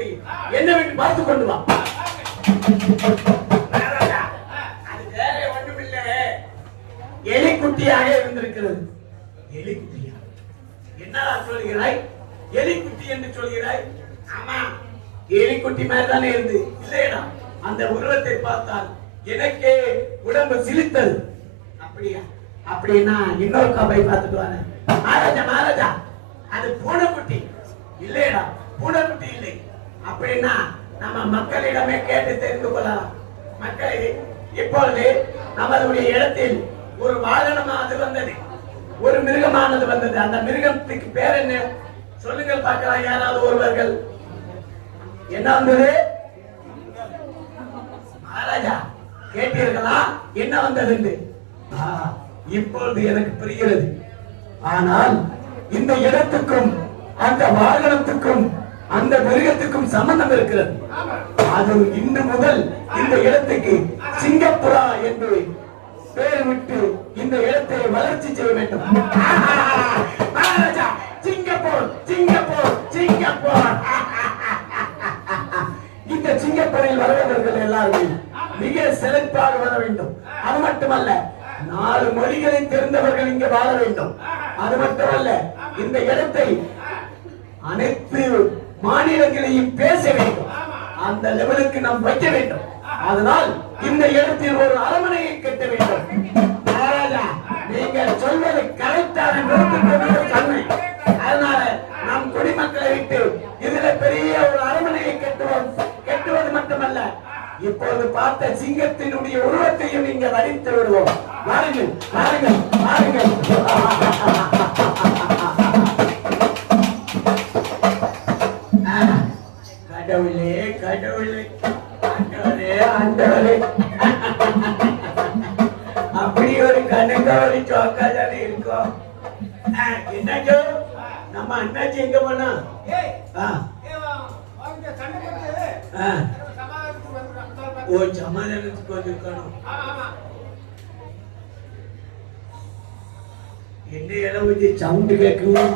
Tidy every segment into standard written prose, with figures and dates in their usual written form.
தெரியவில்லை. என்னவென்று பார்த்து கொண்டு வா. அது வேற ஒன்றுமில்லை, எலிக்குட்டியாக இருந்திருக்கிறது. எலிக்குட்டியா? என்னடா சொல்கிறாய்? எலிக்குட்டி என்று சொல்கிறாய்? ஆமா, எலிக்குட்டி மாதிரி தானே இருந்து இல்லையடா. அந்த உருவத்தை பார்த்தால் எனக்கே உடம்பு சிலித்தது. அப்படியா? அப்படின்னா இன்னொரு காப்பை பார்த்துட்டு வாங்க. மகாராஜா மகாராஜா, அது பூனைக்குட்டி இல்லையடா. பூனைக்குட்டி இல்லை. அப்படின்னா நம்ம மக்களிடமே கேட்டு தெரிந்து கொள்ளலாம். மக்களே, இப்பொழுது நம்மளுடைய இடத்தில் ஒரு வாகனமானது வந்தது, ஒரு மிருகமானது வந்தது. அந்த மிருகத்துக்கு பேர் என்ன சொல்லுங்கள் பார்க்கலாம் யாராவது ஒருவர்கள். என்ன வந்தது மகாராஜா? கேட்டீர்களா என்ன வந்தது என்று? இப்பொழுது எனக்கு புரிகிறது. ஆனால் இந்த இடத்துக்கும் அந்த வாகனத்துக்கும் அந்த மிருகத்துக்கும் சம்பந்தம் இருக்கிறது. அது இன்று முதல் இந்த இடத்துக்கு சிங்கப்புரா என்று பெயர் விட்டு இந்த இடத்தை வளர்ச்சி செய்ய வேண்டும். Maharaja, Singapore Singapore Singapore. இந்த சிங்கப்பூரில் வருபவர்கள் எல்லாரும் மிக சிறப்பாக வர வேண்டும். அது மட்டுமல்ல, 4 மொழிகளை தெரிந்தவர்கள் இங்கே வாழ வேண்டும். அது மட்டுமல்ல, இந்த இடத்தை அனைத்து மாநிலங்களையும் பேச வேண்டும். அந்த லெவலுக்கு நாம் வைக்க வேண்டும். அதனால் இந்த இடத்தில் ஒரு அரண்மனையை கட்ட வேண்டும். மகாராஜா, நீங்கள் சொல்வது கரெக்டான சொன்ன. அதனால நம் குடிமக்களை விட்டு இதுல பெரிய ஒரு அரண்மனையை கட்டுவது மட்டுமல்ல, இப்போது பார்த்த சிங்கத்தினுடைய உருவத்தையும் இங்க வடித்து விடுவோம். வாருங்கள் வாருங்கள் வாருங்கள். கடவுளே கடவுளே, ஆண்டவரே ஆண்டவரே. அப்படி ஒரு கணக்காவளி சோக்கா தானே இருக்கும். என்னாச்சோ நம்ம அண்ணாச்சி எங்க போனா? ஓ, சமாதானத்துக்கு வந்திருக்கணும். என்ன அளவுக்கு சவுண்ட் கேட்கும்?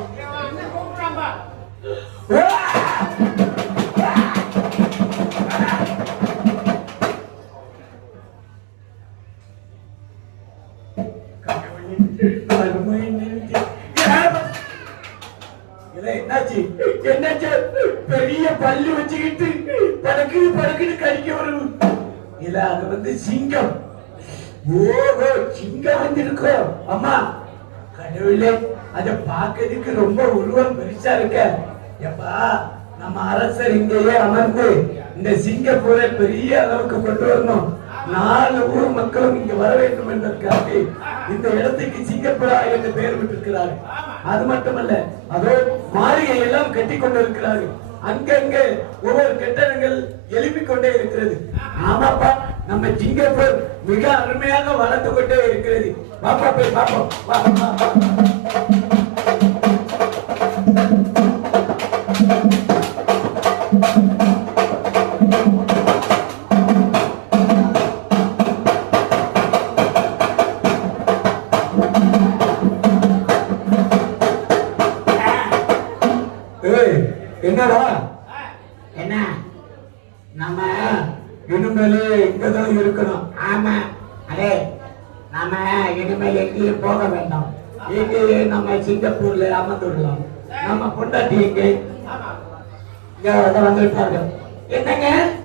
என்னாச்சு? பெரிய பல்லு வச்சுக்கிட்டு படக்கு படக்குன்னு கடிக்க வரும். இல்ல, அது வந்து சிங்கம். ஓஹோ, சிங்கம் வந்து இருக்கோம். அம்மா கடவுளே, அத பாக்கிறதுக்கு ரொம்ப உருவம் பெருசா இருக்க. எப்பா, நம்ம அரசர் இங்கேயே அமர்ந்து இந்த சிங்கப்பூரை பெரிய அளவுக்கு கொண்டு வரணும். 4 ஊர் மக்களும் இங்க வர வேண்டும் என்பதற்காக இந்த இடத்துக்கு சிங்கப்பூரா என்று பெயர் விட்டிருக்கிறார்கள். அது மட்டுமல்ல, அதோ மாளிகை எல்லாம் கட்டி கொண்டிருக்கிறார்கள். அங்கங்க ஒவ்வொரு கட்டடங்கள் எழுப்பிக் கொண்டே இருக்கிறது. ஆமாப்பா, நம்ம சிங்கப்பூர் மிக அருமையாக வளர்ந்து கொண்டே இருக்கிறது. பாப்பா போய் பாப்போம். என்னடா என்ன? நம்ம இனிமேல் இங்கதான் இருக்கணும். ஆமா, அதே நம்ம இனிமேல் எங்கேயும் போக வேண்டாம். எங்கேயே நம்ம சிங்கப்பூர்ல அமர்ந்துடலாம். நம்ம பொண்டாட்டி எங்கே வந்துட்டாங்க. என்னங்க